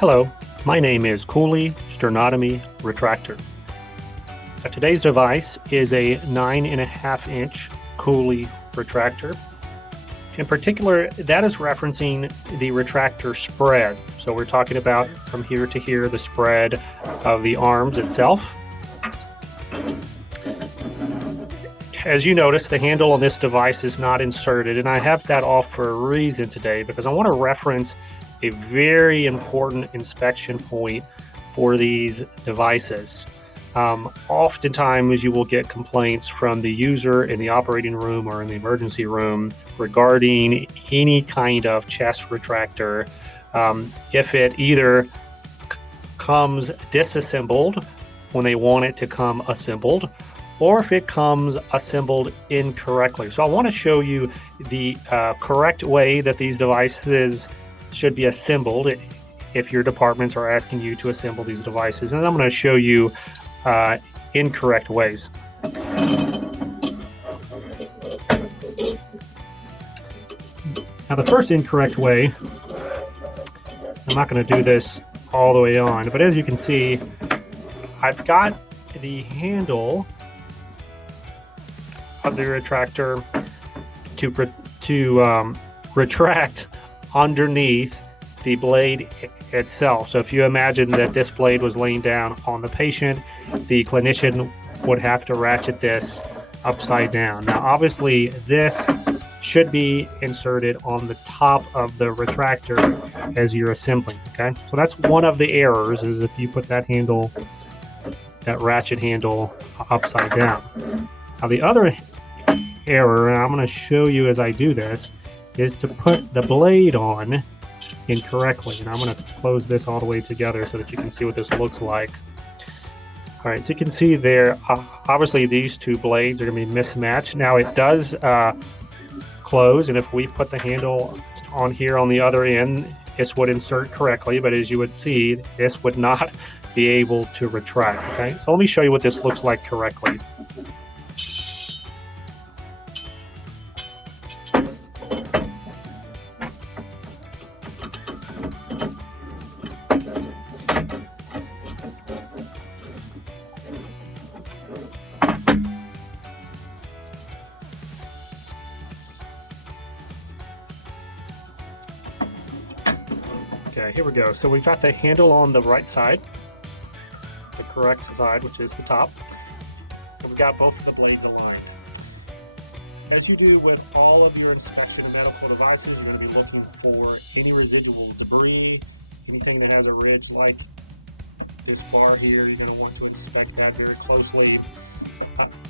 Hello, my name is Cooley Retractor. Today's device is a 9.5-inch Cooley Retractor. In particular, that is referencing the retractor spread. So we're talking about from here to here the spread of the arms itself. As you notice, the handle on this device is not inserted, and I have that off for a reason today because I want to reference a very important inspection point for these devices. Oftentimes you will get complaints from the user in the operating room or in the emergency room regarding any kind of chest retractor. If it either comes disassembled when they want it to come assembled, or if it comes assembled incorrectly. So I want to show you the correct way that these devices should be assembled if your departments are asking you to assemble these devices. And I'm going to show you incorrect ways. Now the first incorrect way, I'm not going to do this all the way on, but as you can see, I've got the handle of the retractor to retract underneath the blade itself. So if you imagine that this blade was laying down on the patient, the clinician would have to ratchet this upside down. Now obviously this should be inserted on the top of the retractor as you're assembling, okay? So that's one of the errors, is if you put that handle, that ratchet handle, upside down. Now the other error, and I'm going to show you as I do this, is to put the blade on incorrectly. And I'm going to close this all the way together so that you can see what this looks like. All right, so you can see there, obviously these two blades are going to be mismatched. Now it does close, and if we put the handle on here on the other end, this would insert correctly, but as you would see, this would not be able to retract, okay? So let me show you what this looks like correctly. Okay, here we go. So we've got the handle on the right side, the correct side, which is the top, and we've got both of the blades aligned. As you do with all of your inspection of medical devices, you're going to be looking for any residual debris, anything that has a ridge like this bar here. You're going to want to inspect that very closely.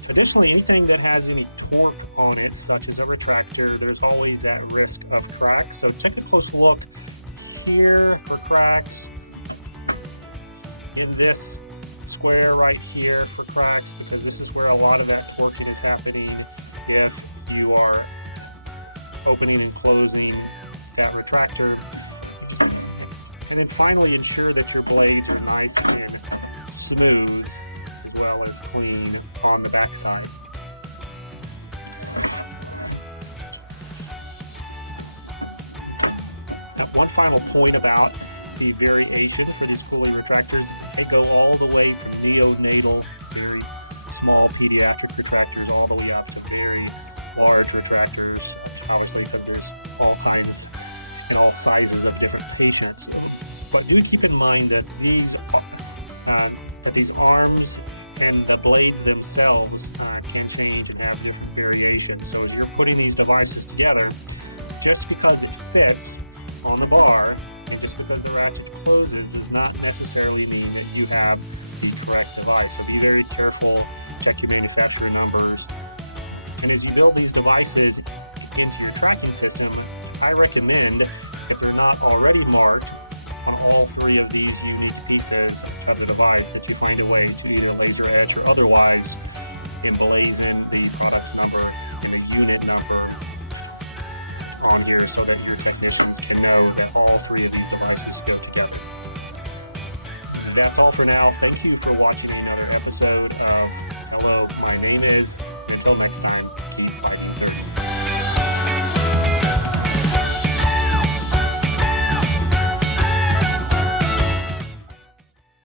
Additionally, anything that has any torque on it, such as a retractor, there's always that risk of crack. So take a close look here for cracks, in this square right here for cracks, because this is where a lot of that torquing is happening if you are opening and closing that retractor. And then finally, ensure that your blades are nice and smooth as well as clean on the back side. One final point about the variations for these Cooley retractors: they go all the way from neonatal, very small pediatric retractors, all the way up to very large retractors, obviously because there's all kinds and all sizes of different patients. But do keep in mind that these arms and the blades themselves can change and have different variations. So as you're putting these devices together, just because it fits on the bar and just because the ratchet closes does not necessarily mean that you have the correct device. So be very careful, check your manufacturer numbers. And as you build these devices into your tracking system, I recommend, if they're not already marked on all three of these unique pieces of the device, that you find a way to either laser etch or otherwise emblazon the product number and the unit number on here so that your technicians can know that all three of these devices go together. That's all for now. Thank you for watching another episode of Hello, My Name Is, and until next time, keep fighting dirty.